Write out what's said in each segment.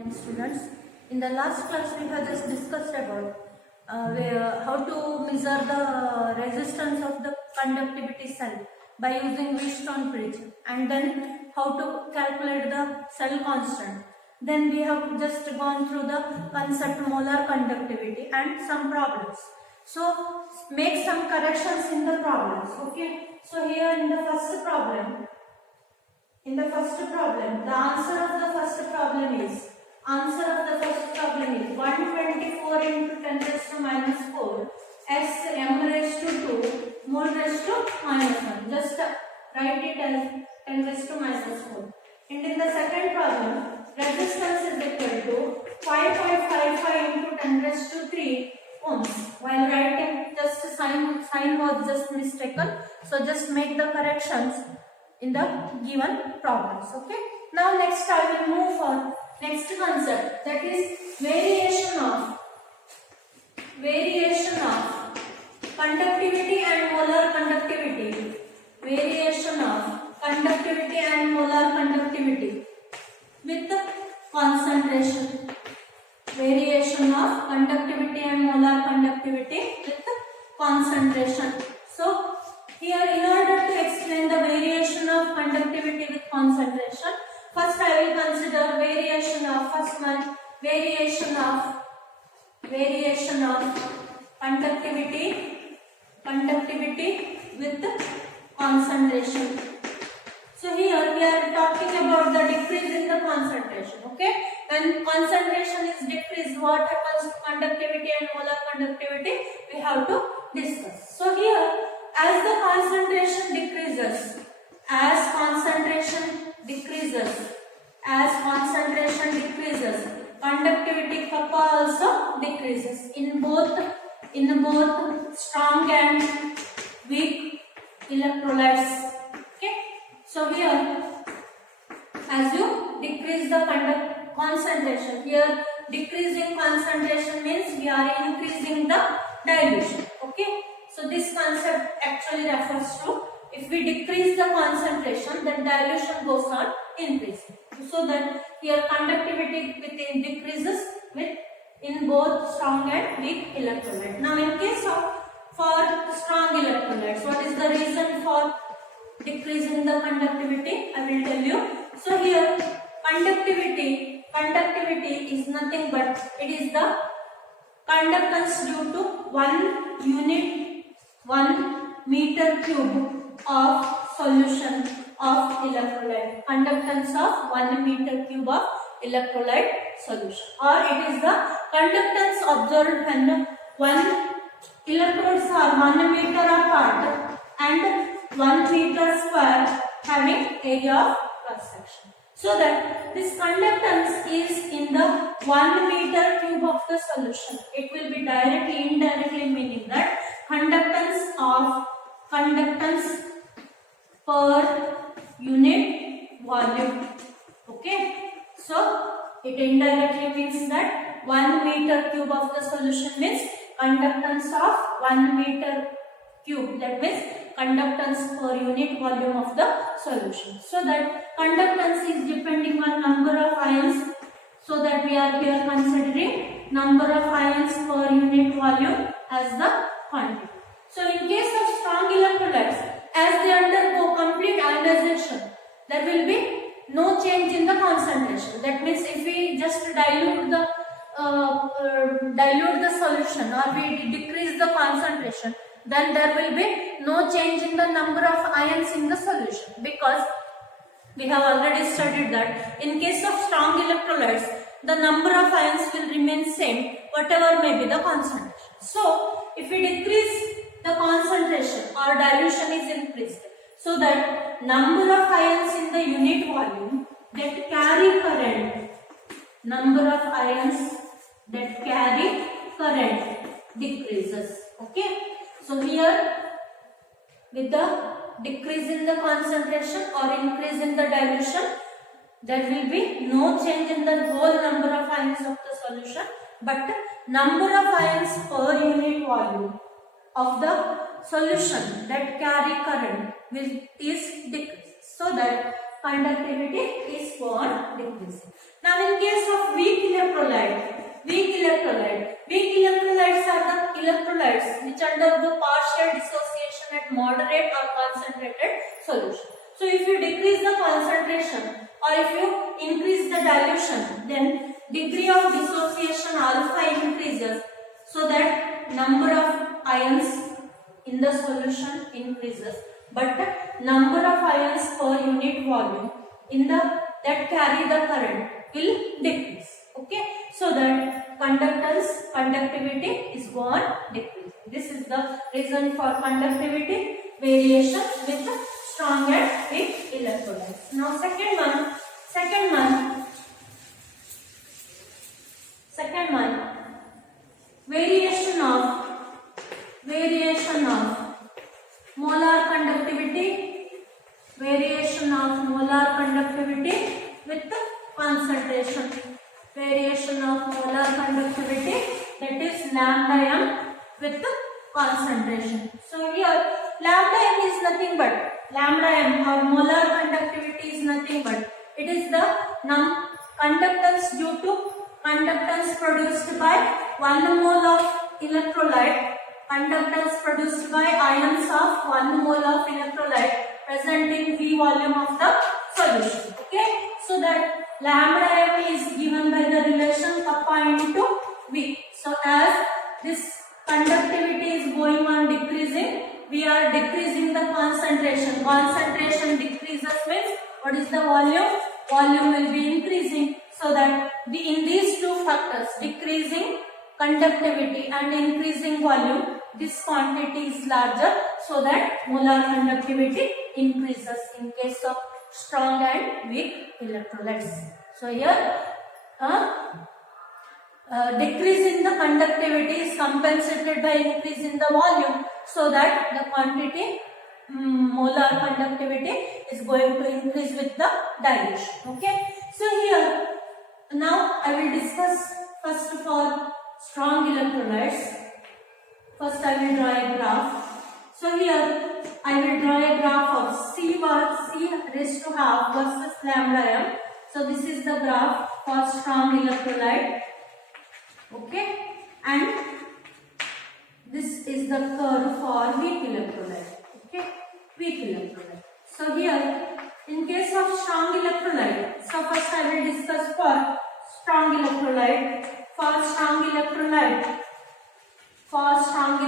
Morning students. In the last class we have just discussed about how to measure the resistance of the conductivity cell by using Wheatstone bridge, and then how to calculate the cell constant. Then we have just gone through the concept molar conductivity and some problems. So make some corrections in the problems. Okay. So here in the first problem, the answer of the first problem is 124 into 10 raised to minus 4 s m raised to 2 mole raised to minus 1. Just write it as 10 raised to minus 4. And in the second problem, resistance is equal to 5.55 into 10 raised to 3 ohms. While writing, just sign was just mistaken. So just make the corrections in the given problems. Okay. Now next I will move for next concept, that is variation of conductivity and molar conductivity. Variation of conductivity and molar conductivity with the concentration. Variation of conductivity and molar conductivity with the concentration. So here, in order to explain the variation of conductivity with concentration, first I will consider variation of conductivity with the concentration. So here we are talking about the decrease in the concentration. Okay, when concentration is decreased, what happens to conductivity and molar conductivity? We have to discuss. So here, as the concentration decreases, conductivity kappa also decreases in both strong and weak electrolytes. Okay. So here, as you decrease the concentration, here decreasing concentration means we are increasing the dilution. Okay. So this concept actually refers to, if we decrease the concentration, then dilution goes on increasing. So that here conductivity decreases in both strong and weak electrolyte. Now in case of for strong electrolytes, what is the reason for decreasing the conductivity? I will tell you. So here conductivity is nothing but it is the conductance due to 1 meter cube of solution of electrolyte. Conductance of 1 meter cube of electrolyte solution, or it is the conductance observed when one electrodes are 1 meter apart and 1 meter square having area of cross section. So that this conductance is in the 1 meter cube of the solution. It will be directly, indirectly meaning that conductance per unit volume. Okay. So it indirectly means that 1 meter cube of the solution means conductance of 1 meter cube. That means conductance per unit volume of the solution. So that conductance is depending on number of ions. So that we are here considering number of ions per unit volume as the quantity. So in case of strong electrolytes, as they undergo complete ionization, there will be no change in the concentration. That means if we just dilute the solution, or we decrease the concentration, then there will be no change in the number of ions in the solution, because we have already studied that in case of strong electrolytes, the number of ions will remain same, whatever may be the concentration. So if we decrease the concentration or dilution is increased, so that number of ions in the unit volume that carry current, decreases. Okay. So here, with the decrease in the concentration or increase in the dilution, there will be no change in the whole number of ions of the solution, but number of ions per unit volume of the solution that carry current is decreased. So that conductivity is for decreasing. Now in case of weak moderate or concentrated solution. So if you decrease the concentration or if you increase the dilution, then degree of dissociation alpha increases, so that number of ions in the solution increases, but number of ions per unit volume in the that carry the current will decrease. Okay, so that conductivity is gone decreasing. This is the reason for conductivity variation with strong and weak electrolytes. Now second one, variation of molar conductivity, with the concentration, variation of molar conductivity, that is lambda m with the concentration. So here lambda m is nothing but or molar conductivity is nothing but it is the conductance due to conductance produced by 1 mole of electrolyte, conductance produced by ions of 1 mole of electrolyte present in V volume of the solution. Okay, so that lambda m is given by the relation kappa into V. So as this conductivity is going on decreasing, we are decreasing the concentration. Concentration decreases means what is the volume? Volume will be increasing, so that in these two factors, decreasing conductivity and increasing volume, this quantity is larger, so that molar conductivity increases in case of strong and weak electrolytes. So here decrease in the conductivity is compensated by increase in the volume, so that the quantity molar conductivity is going to increase with the dilution. Okay, so here now I will discuss first of all strong electrolytes. First I will draw a graph. So here I will draw a graph of C raised to half versus lambda m. So this is the graph for strong electrolyte. Okay, and this is the curve for weak electrolyte. Okay, weak electrolyte. So here in case of strong electrolyte, so first I will discuss for strong electrolyte. For strong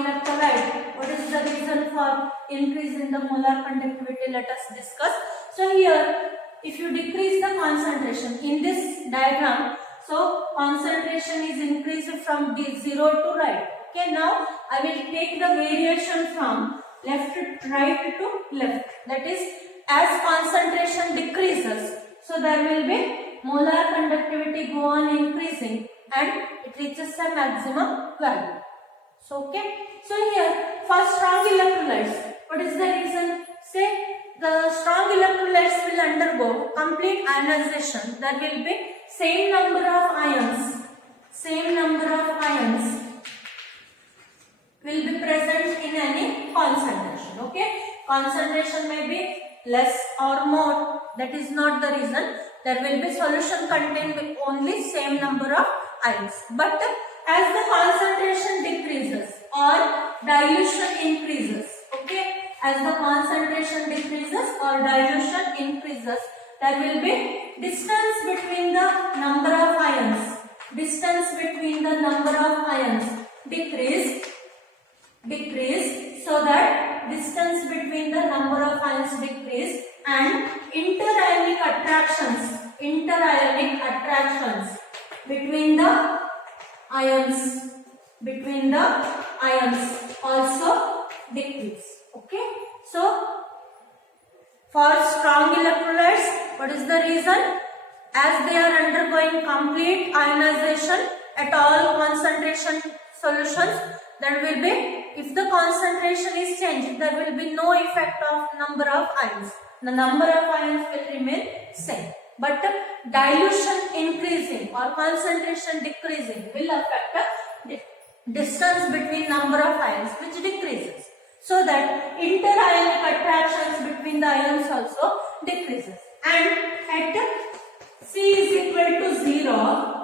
electrolyte, what is the reason for increase in the molar conductivity? Let us discuss. So here if you decrease the concentration in this diagram, so concentration is increased from 0 to right. Okay, now I will take the variation from left to right to left. That is, as concentration decreases, so there will be molar conductivity go on increasing and it reaches a maximum value. So okay, so here for strong electrolytes, what is the reason? Say the strong electrolytes will undergo complete ionization. There will be same number of ions will be present in any concentration. Okay, concentration may be less or more, that is not the reason. There will be solution contained with only same number of ions, but as the concentration decreases or dilution increases, okay, as the concentration decreases or dilution increases, there will be distance between the number of ions decrease, so that distance between the number of ions decrease and interionic attractions between the ions also decrease. Okay, so for strong electrolytes, what is the reason? As they are undergoing complete ionization at all concentration solutions, there will be, if the concentration is changed, there will be no effect of number of ions. The number of ions will remain same, but dilution increasing or concentration decreasing will affect the distance between number of ions, which decreases, so that interionic attractions between the ions also decreases, and at C is equal to 0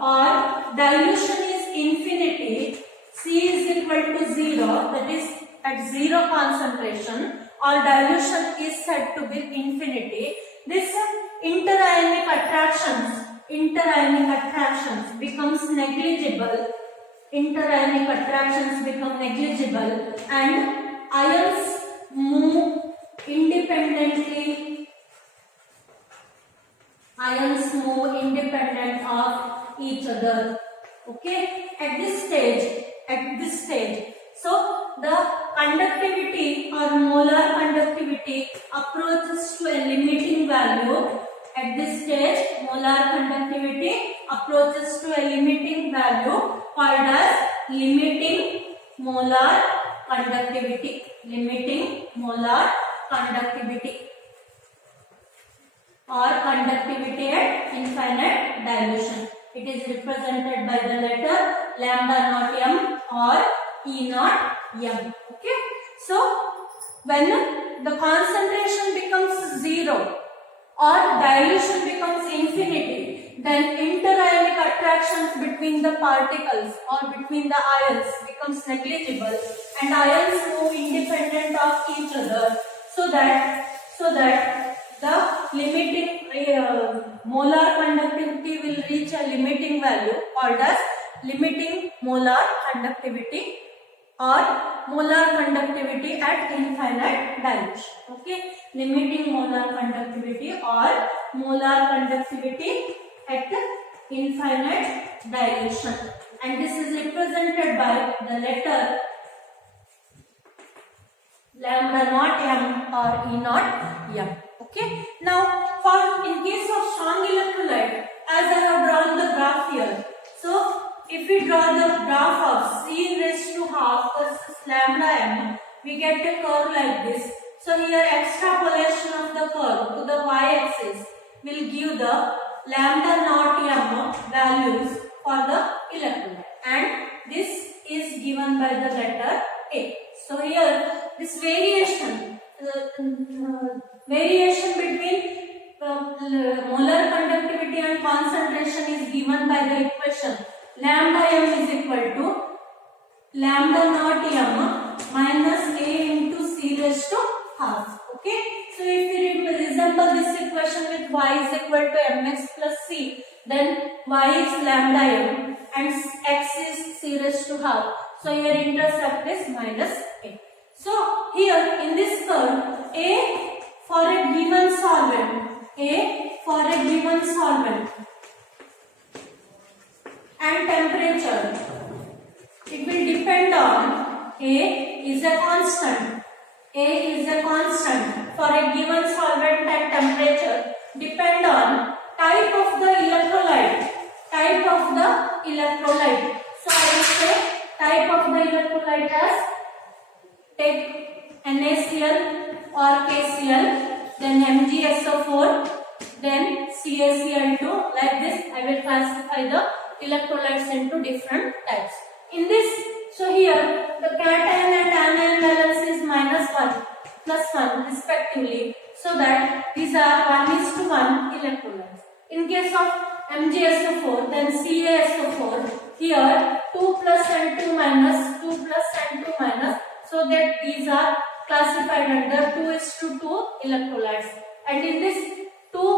or dilution is infinity, C is equal to 0, that is at 0 concentration, or dilution is said to be infinity, this interionic attractions becomes negligible. Interionic attractions become negligible and ions move independently. Ions move independent of each other. Okay, at this stage, so the conductivity or molar conductivity approaches to a limiting value. At this stage, molar conductivity approaches to a limiting value called as limiting molar conductivity. Limiting molar conductivity or conductivity at infinite dilution. It is represented by the letter lambda naught m or E naught m. Okay. So when the concentration becomes 0 or dilution becomes infinity, then interionic attractions between the particles or between the ions becomes negligible and ions move independent of each other, so that the limiting molar conductivity will reach a limiting value called as limiting molar conductivity or molar conductivity at infinite dilution. Okay, limiting molar conductivity or molar conductivity at infinite dilution, and this is represented by the letter lambda naught m or E naught m. Okay, now in case of strong electrolyte, as I have drawn the graph here, so if we draw the graph of C raised to half versus lambda m, we get a curve like this. So here extrapolation of the curve to the y-axis will give the lambda naught m values for the electrolyte, and this is given by the letter A. So here this variation between molar conductivity and concentration is given by the equation lambda m is equal to lambda naught m minus A into C raised to half. Okay, so if we resemble this equation with y is equal to mx plus c, then y is lambda m and x is C raised to half. So here intercept is minus A. So here in this curve, A for a given solvent and temperature, it will depend on A is a constant for a given solvent and temperature, depend on type of the electrolyte. So I will say type of the electrolyte as take NaCl or KCl, then MgSO4, then CaCl2. Like this, I will classify the electrolytes into different types. In this, so here the cation and anion balance is -1 +1 respectively, so that these are 1:1 electrolytes. In case of MgSO4, then CaSO4, here 2 plus and 2 minus, 2 plus and 2 minus, so that these are classified under 2:2 electrolytes. And in this 2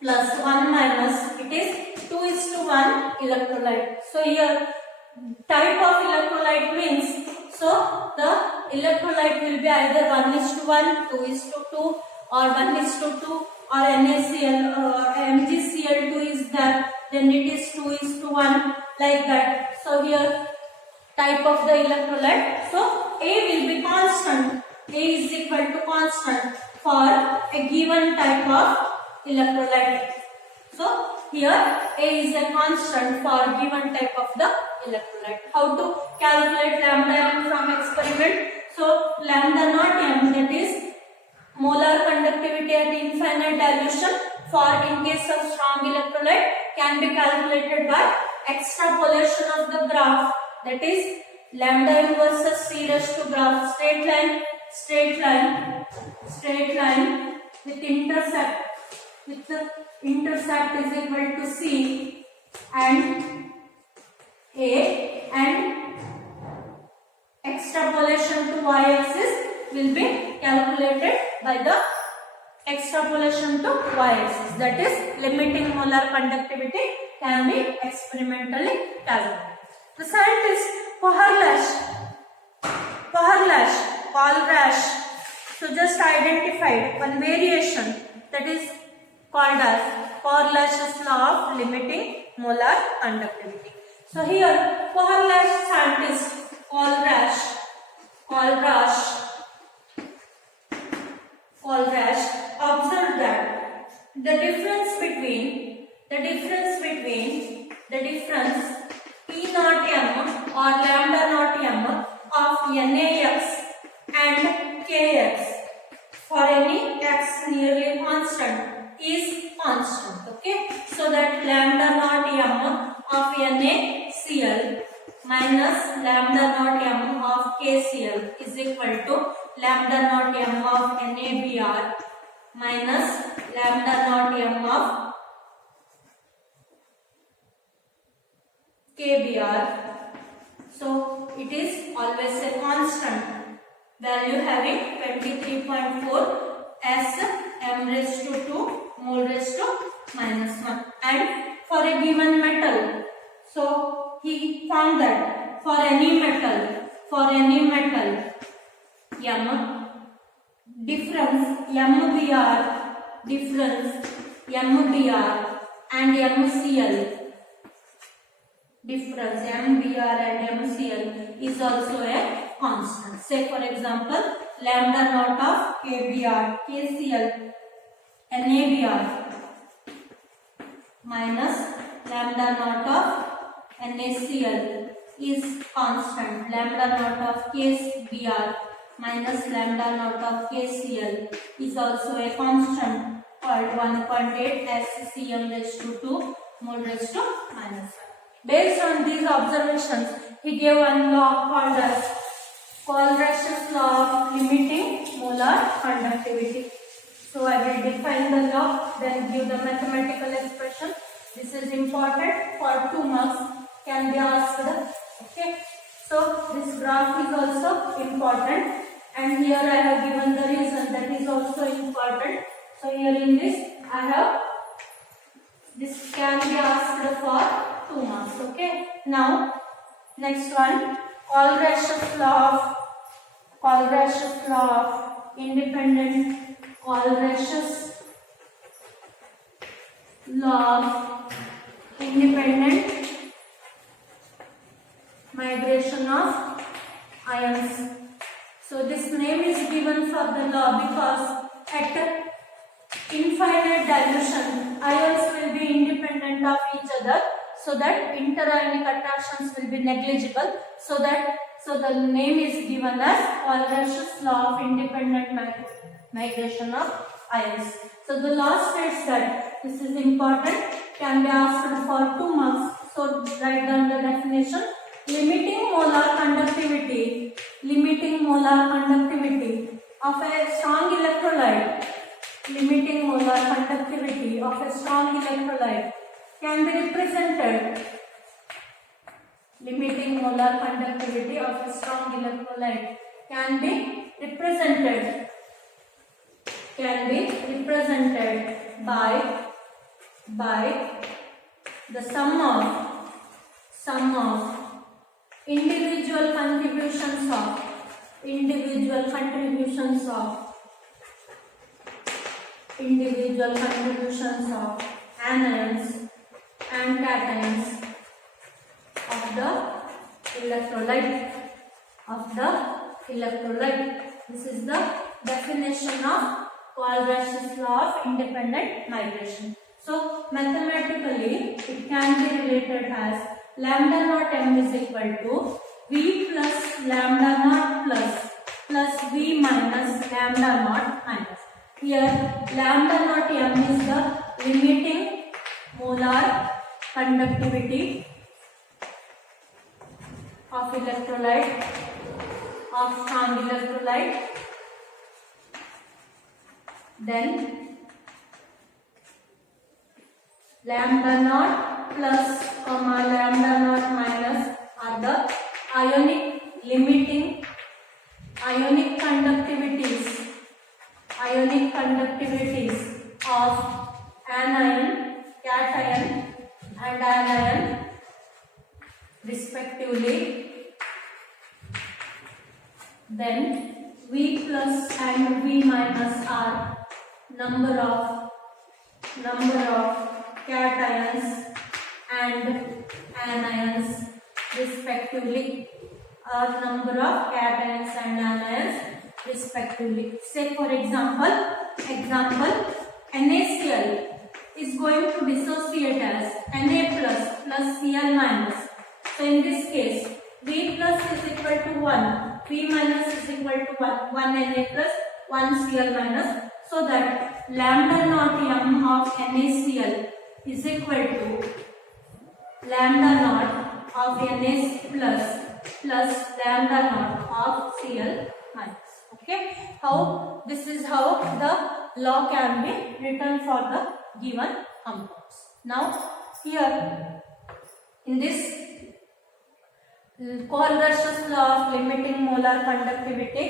plus 1 minus, it is 2:1 electrolyte. So here type of electrolyte means, so the electrolyte will be either 1:1, 2:2 or 1:2, or NaCl or MgCl2 is there, then it is 2:1, like that. So here type of the electrolyte, so A will be constant, A is equal to constant for a given type of electrolyte. So here A is a constant for given type of the electrolyte. How to calculate lambda m from experiment? So lambda naught m, that is molar conductivity at infinite dilution for in case of strong electrolyte, can be calculated by extrapolation of the graph, that is lambda m versus C raised to graph, straight line with intercept, with the intercept is equal to C and A, and extrapolation to y-axis will be calculated by the extrapolation to y-axis. That is, limiting molar conductivity can be experimentally calculated. The scientist Paul-Rasch, so just identified one variation that is called as Paul-Rasch's law of limiting molar conductivity. So here Paul-Rasch scientist Paul-Rasch observed that the difference between P naught m or lambda naught m of NaX and Kx for any x nearly constant is constant. Okay, so that lambda naught m of NaCl minus lambda naught m of KCl is equal to lambda naught m of NaBr minus lambda naught m of KBr. So it is always a constant value having 23.4 as m raised to 2 mole raised to minus 1. And for a given metal, so he found that for any metal m difference MBr and MCl is also a constant. Say for example, lambda naught of KBr, KCl, NaBr minus lambda naught of NaCl is constant. Lambda naught of KBr minus lambda naught of KCl is also a constant called 1.8 SCM raised to 2 mole raised to minus 1. Based on these observations, he gave one law called as Paul-Rasch's law of limiting molar conductivity. So I will define the law, then give the mathematical expression. This is important for 2 marks, can be asked. Okay. So this graph is also important, and here I have given the reason that is also important. So here in this I have, this can be asked for 2 marks. Okay. Now next one, Paul-Rasch's law of independent migration of ions. So this name is given for the law because at infinite dilution ions will be independent of each other, so that interionic attractions will be negligible. So the name is given as Paul-Rasch's law of independent migration of ions. So the law states that, this is important, can be asked for 2 marks. So write down the definition. Limiting molar conductivity of a strong electrolyte. Limiting molar conductivity of a strong electrolyte can be represented. Limiting molar conductivity of a strong electrolyte can be represented by the sum of individual contributions of anions and cations of the electrolyte. This is the definition of Paul-Rasch's law of independent migration. So mathematically it can be related as lambda naught m is equal to V plus lambda naught plus V minus lambda naught minus. Here lambda naught m is the limiting molar conductivity of electrolyte, of strong electrolyte. Then lambda naught plus lambda naught minus are the ionic conductivities respectively. Then V plus and V minus are number of cations and anions respectively, or number of cations and anions respectively. Say for example, NaCl is going to dissociate as Na plus Cl minus. So in this case, V plus is equal to 1, V minus is equal to 1 Na plus 1 Cl minus. So that lambda naught m of NaCl is equal to lambda naught of Na plus lambda naught of Cl minus. Okay, this is how the law can be written for the given compounds. Now here in this Kohl-Rusch's law of limiting molar conductivity,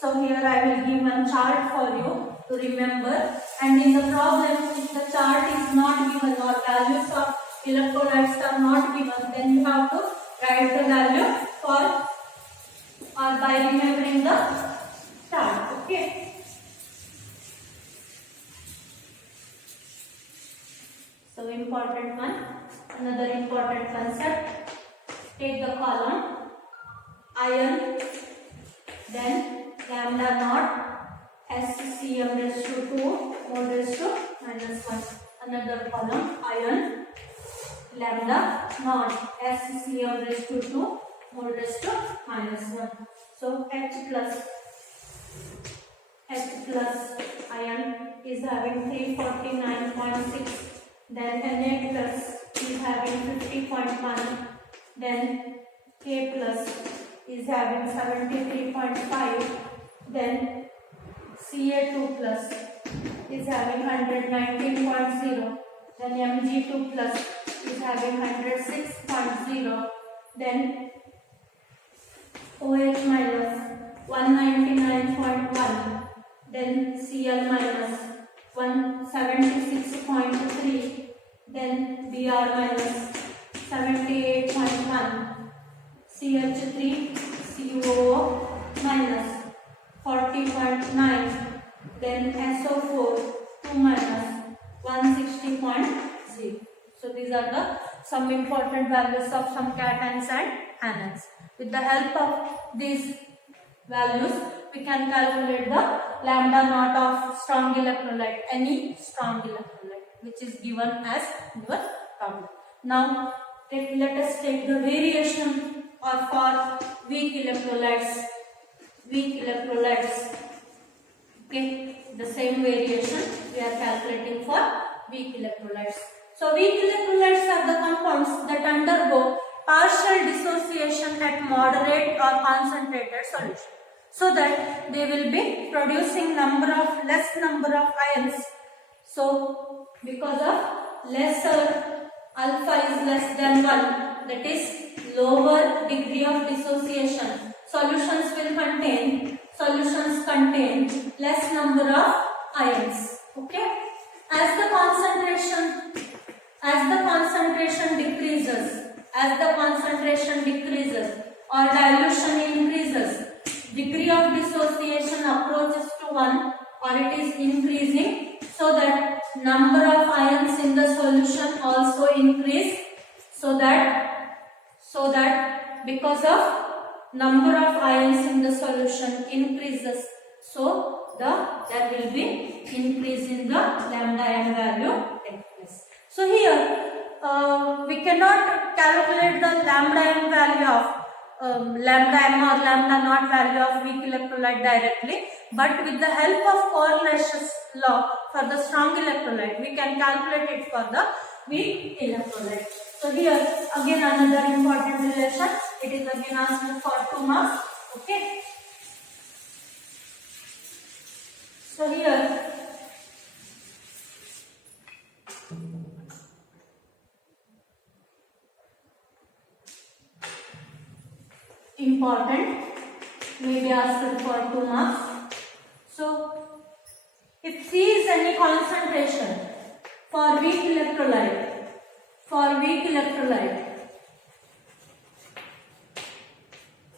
so here I will give one chart for you to remember, and in the problem if the chart is not given or values of electrolytes are not given, then you have to write the value for or by remembering the chart. Okay. So important one, another important concept. Take the column iron, then lambda naught SCM raised to 2 mole raised to minus 1. Another column iron, lambda naught SCM raised to 2 mole raised to minus 1. So H plus iron is having 349.6. Then Na plus is having 50.1. Then K plus is having 73.5. Then Ca2 plus is having 119.0. Then Mg2 plus is having 106.0. Then OH minus 199.1. Then Cl minus 176.3. Then Br minus 78.1. CH3 COO minus 40.9. Then SO4 2 minus 160.0. So these are the some important values of some cations and anions. With the help of these values, we can calculate the lambda naught of strong electrolyte, any strong electrolyte, which is given as your problem. Now let us take the variation or for weak electrolytes. Okay, the same variation we are calculating for weak electrolytes. So weak electrolytes are the compounds that undergo partial dissociation at moderate or concentrated solution, so that they will be producing less number of ions. So because of lesser alpha is less than 1, that is lower degree of dissociation, solutions contain less number of ions. Okay, as the concentration decreases or dilution increases, degree of dissociation approaches to 1 or it is increasing, so that number of ions in the solution also increase, so that because of number of ions in the solution increases, so there will be increase in the lambda m value take place. So here we cannot calculate the lambda m value of lambda m or lambda naught value of weak electrolyte directly, but with the help of Kohl-Rusch's law for the strong electrolyte, we can calculate it for the weak electrolyte. So here again another important relation, it is again asked for 2 marks. Okay. So here important, may be asked for 2 marks. So if C is any concentration for weak electrolyte,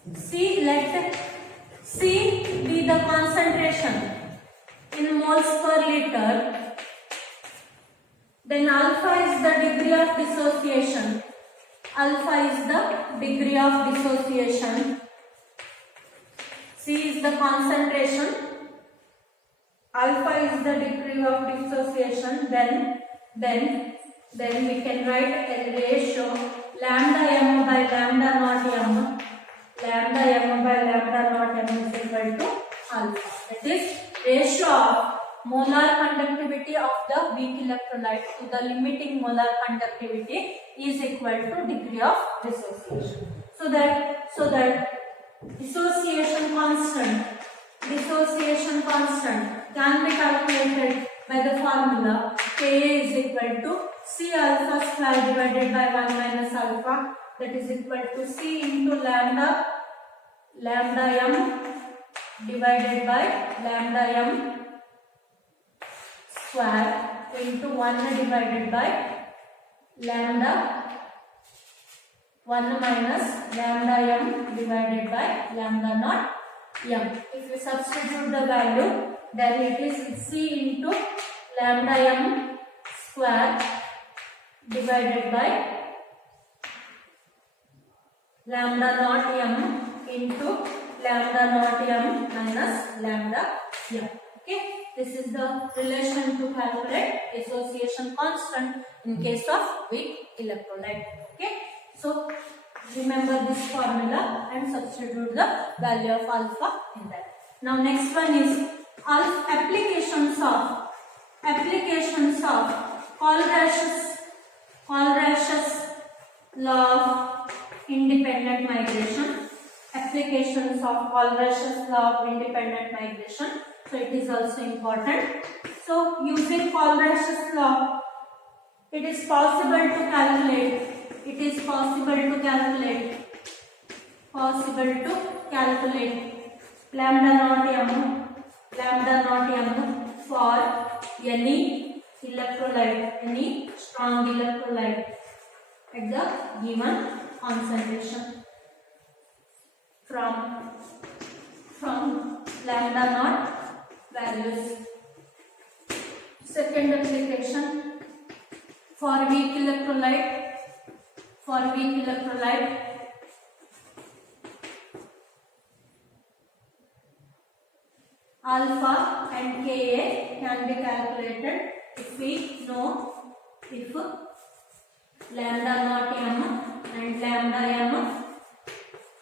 let C be the concentration in moles per liter, then alpha is the degree of dissociation. Alpha is the degree of dissociation. C is the concentration. Alpha is the degree of dissociation. Then we can write a ratio lambda m by lambda naught m. Lambda m by lambda naught m is equal to alpha. That is ratio of molar conductivity of the weak electrolyte to the limiting molar conductivity is equal to degree of dissociation. So that dissociation constant can be calculated by the formula Ka is equal to C alpha square divided by 1 minus alpha, that is equal to C into lambda m divided by lambda m square into 1 divided by lambda 1 minus lambda m divided by lambda naught m. If you substitute the value, then it is C into lambda m square divided by lambda naught m into lambda naught m minus lambda m. Okay, this is the relation to calculate dissociation constant in case of weak electrolyte. Okay, so remember this formula and substitute the value of alpha in that. Now next one is applications of Colrash's law of independent migration. Applications of Colrash's law of independent migration. So it is also important. So using Colrash's law, it is possible to calculate lambda naught m for any electrolyte, any strong electrolyte at the given concentration from lambda naught values. Second application, for weak electrolyte, alpha and Ka can be calculated if we know if lambda naught m and lambda m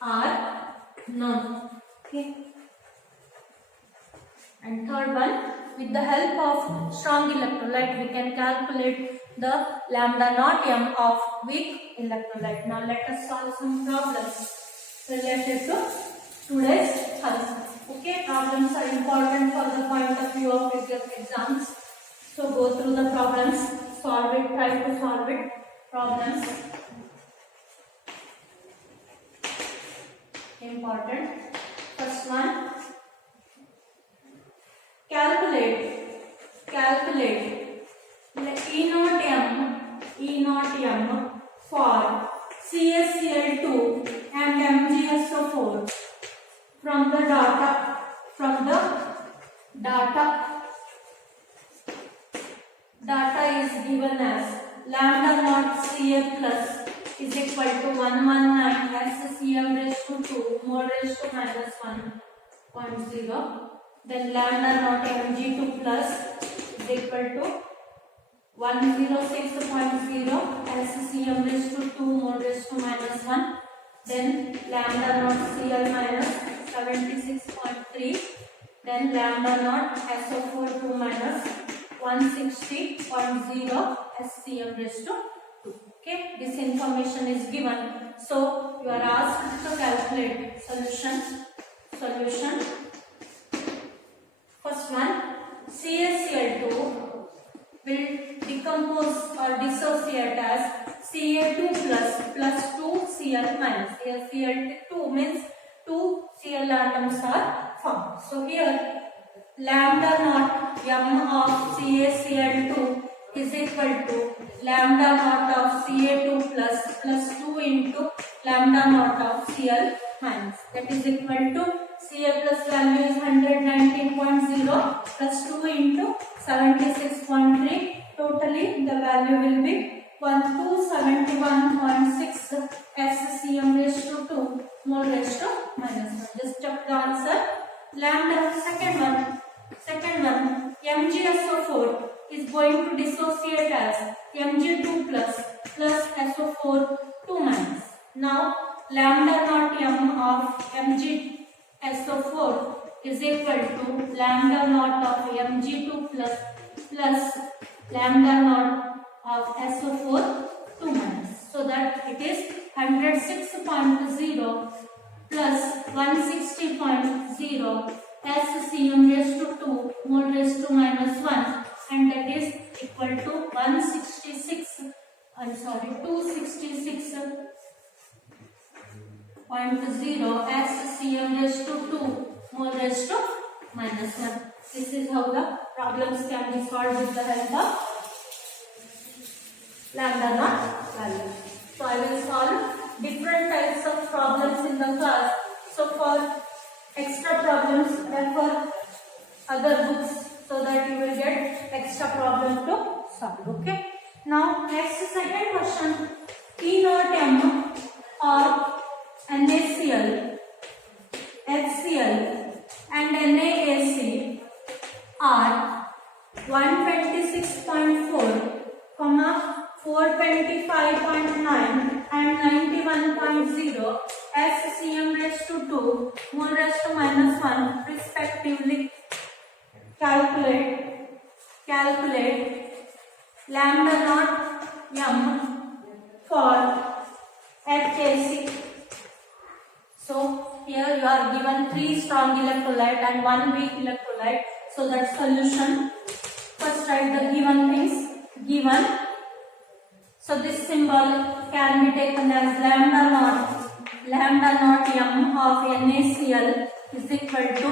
are known. Okay. And third one, with the help of strong electrolyte, we can calculate the lambda naught m of weak electrolyte. Now let us solve some problems related to today's concept. Okay, problems are important for the point of view of exams. So go through the problems, solve it, try to solve it. Problems important. First one, calculate E naught m for CaCl2 and MgSO4 from the data is given as lambda naught Ca plus is equal to 119 SCM raised to 2 mole raised to minus 1.0. Then lambda naught Mg2 plus is equal to 106.0 SCM raised to 2 mole raised to minus 1. Then lambda naught Cl minus 76.3. Then lambda naught SO4 2 minus 160.0 SCM raised to 2. Okay, this information is given. So you are asked to calculate solution. First one, CaCl2 will decompose or dissociate as Ca2 plus 2 Cl minus. Here Cl2 means 2 Cl atoms are formed. So here lambda naught m of CaCl2 is equal to lambda naught of Ca2 plus 2 into lambda naught of NaCl minus. That is equal to Ca plus value is 119.0 plus 2 into 76.3. Totally the value will be 1271.6 SCM raised to 2 mole raised to minus 1. Just check the answer. Lambda, second one, MgSO4 is going to dissociate as Mg2 plus SO4 2 minus. Now lambda naught M of MgSO4 is equal to lambda naught of Mg2 plus lambda naught of SO4 2 minus. So that it is 106.0 plus 160.0 SCM raised to 2 mole raised to minus 1, and that is equal to 266.0 SCM raised to 2 mole raised to minus 1. This is how the problems can be solved with the help of lambda naught value. So I will solve different types of problems in the class. So for extra problems, refer other books so that you will get extra problem to solve. Okay. Now next second question. E naught M or NaCl, HCl and NaAC are 126.4, 425.9 and 91.0 SCM raised to 2 mole raised to minus 1 respectively. Calculate lambda naught M for HAC. So here you are given 3 strong electrolyte and 1 weak electrolyte. So that solution, first write the given things. So this symbol can be taken as lambda naught M of NaCl is equal to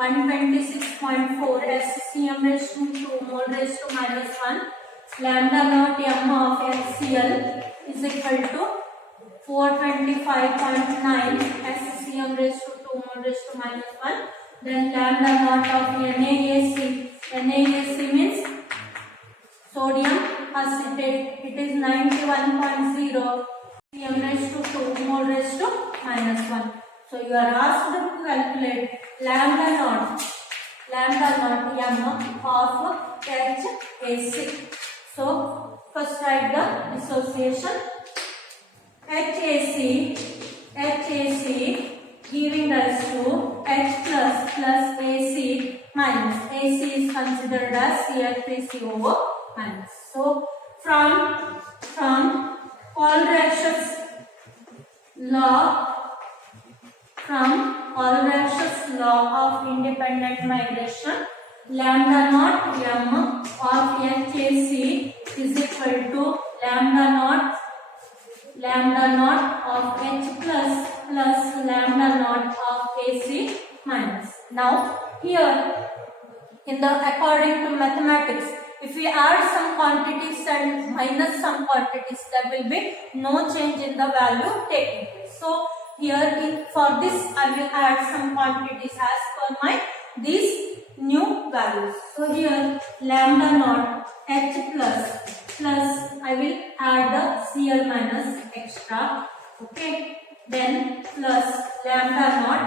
126.4 SCM raised to 2 mole raised to minus 1. Lambda naught M of HCl is equal to 425.9 SCM raised to 2 mole raised to minus 1. Then lambda naught of NaAC means sodium acetate. It is 91.0 SCM raised to 2 mole raised to minus 1. So you are asked to calculate lambda naught M of HAC. So first write the dissociation. HAC giving rise to H plus AC minus. AC is considered as Cl3COO minus. So from Ulrich's law of independent migration, lambda naught M of HAC is equal to lambda naught of H plus lambda naught of AC minus. Now here in the according to mathematics, if we add some quantities and minus some quantities, there will be no change in the value taking place. So here for this I will add some quantities as per these new values. So here lambda naught H plus I will add the Cl minus extra. Okay. Then plus lambda naught,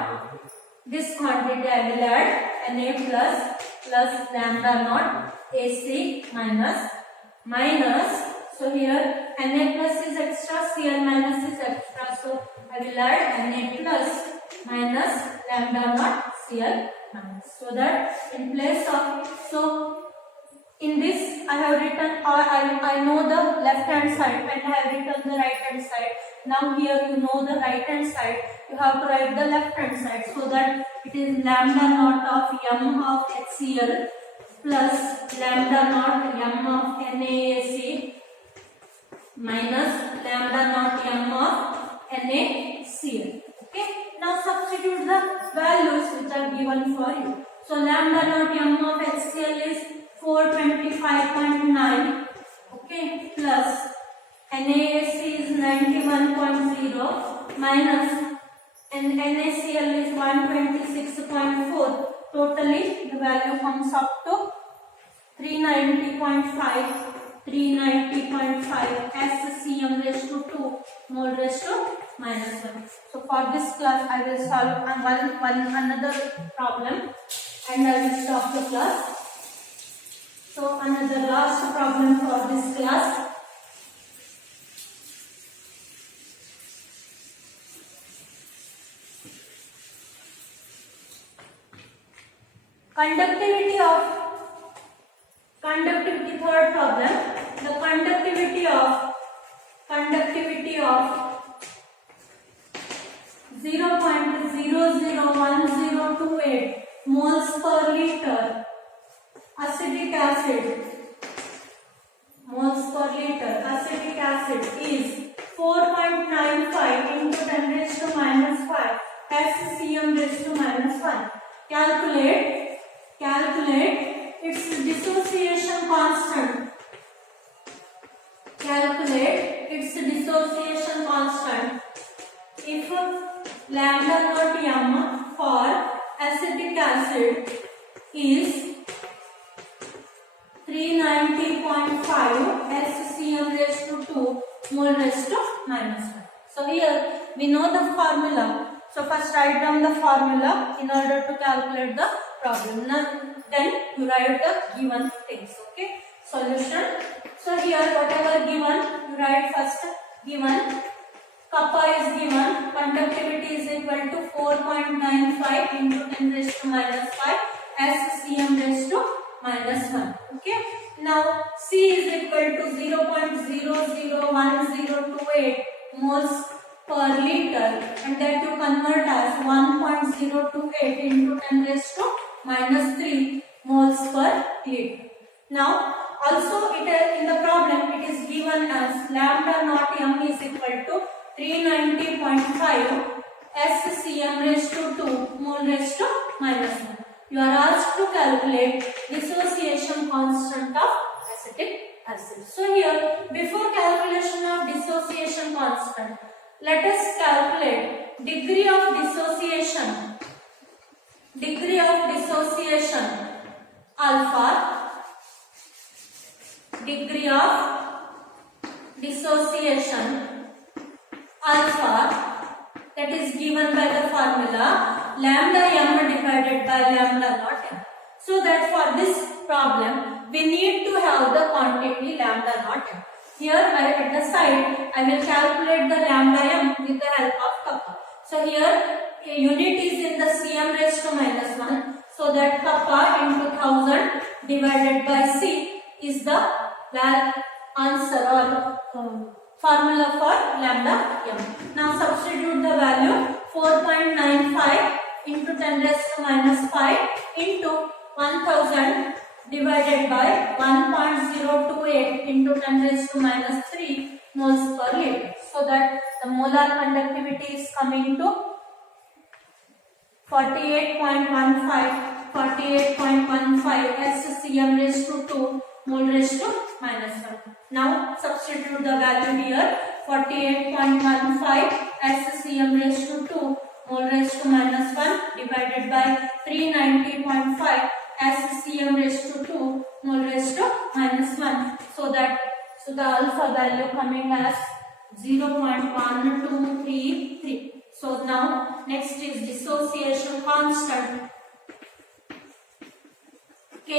this quantity I will add Na plus lambda naught AC minus. So here Na plus is extra, Cl minus is extra. So I will add Na plus minus lambda naught Cl minus. So that in place of, so in this I have written, or I know the left hand side and I have written the right hand side. Now here you know the right hand side, you have to write the left hand side, so that it is lambda naught of M of HCl plus lambda naught M of NaAC minus lambda naught M of NaCl. Okay. Now substitute the values which are given for you. So lambda naught M of HCl is 425.9. Okay, plus NaAC is 91.0 minus and NaCl is 126.4. Totally the value comes up to 390.5 SCM raised to 2 mole raised to minus 1. So for this class I will solve another problem and I will stop the class. So another last problem for this class. Conductivity, third problem. The conductivity of 0.001028 moles per liter acetic acid is 4.95 into 10 raised to minus 5 SCM raised to minus 1. Calculate its dissociation constant. If lambda naught m for acetic acid is 390.5 SCM raised to 2 mole raised to minus 1. So here we know the formula. So first write down the formula in order to calculate the problem. Then you write the given things. Okay. Solution. So here whatever given, you write first given. Kappa is given. Conductivity is equal to 4.95 into 10 raised to minus 5 SCM raised to minus 1. Okay. Now C is equal to 0.001028 moles per liter, and that you convert as 1.028 into 10 raised to minus 3 moles per liter. Now also in the problem it is given as lambda naught m is equal to 390.5 SCM raised to 2 mole raised to minus 1. You are asked to calculate dissociation constant of acetic acid. So here, before calculation of dissociation constant, let us calculate degree of dissociation alpha, degree of dissociation alpha, that is given by the formula lambda m divided by lambda naught m. So that for this problem we need to have the quantity lambda naught m. Here at the side I will calculate the lambda m with the help of kappa. So here a unit is in the cm raised to minus 1. So that kappa into 1000 divided by c is the answer or formula for lambda m. Now substitute the value 4.95 into 10 raised to minus 5 into 1000 divided by 1.028 into 10 raised to minus 3 moles per liter. So that the molar conductivity is coming to 48.15 SCM raised to 2 mole raised to minus 1. Now substitute the value here 48.15 SCM raised to 2 mole raised to minus 1 divided by 390.5 SCM raised to 2 mole raised to minus 1. So the alpha value coming as 0.1233. So now next is dissociation constant. K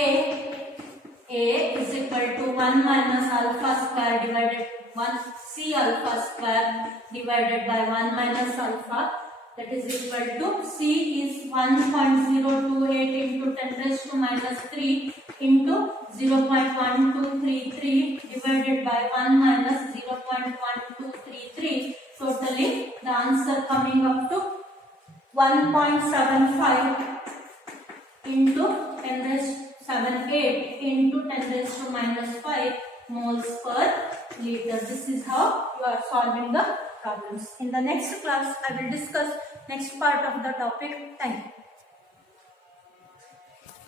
A is equal to 1 minus alpha square divided 1 C alpha square divided by 1 minus alpha, that is equal to C is 1.028 into 10 raised to minus 3 into 0.1233 divided by 1 minus 0.1233. Totally the answer coming up to 1.75 into 10 raised 78 into 10 raised to minus 5 moles per liter. This is how you are solving the problems. In the next class, I will discuss next part of the topic. Thank you.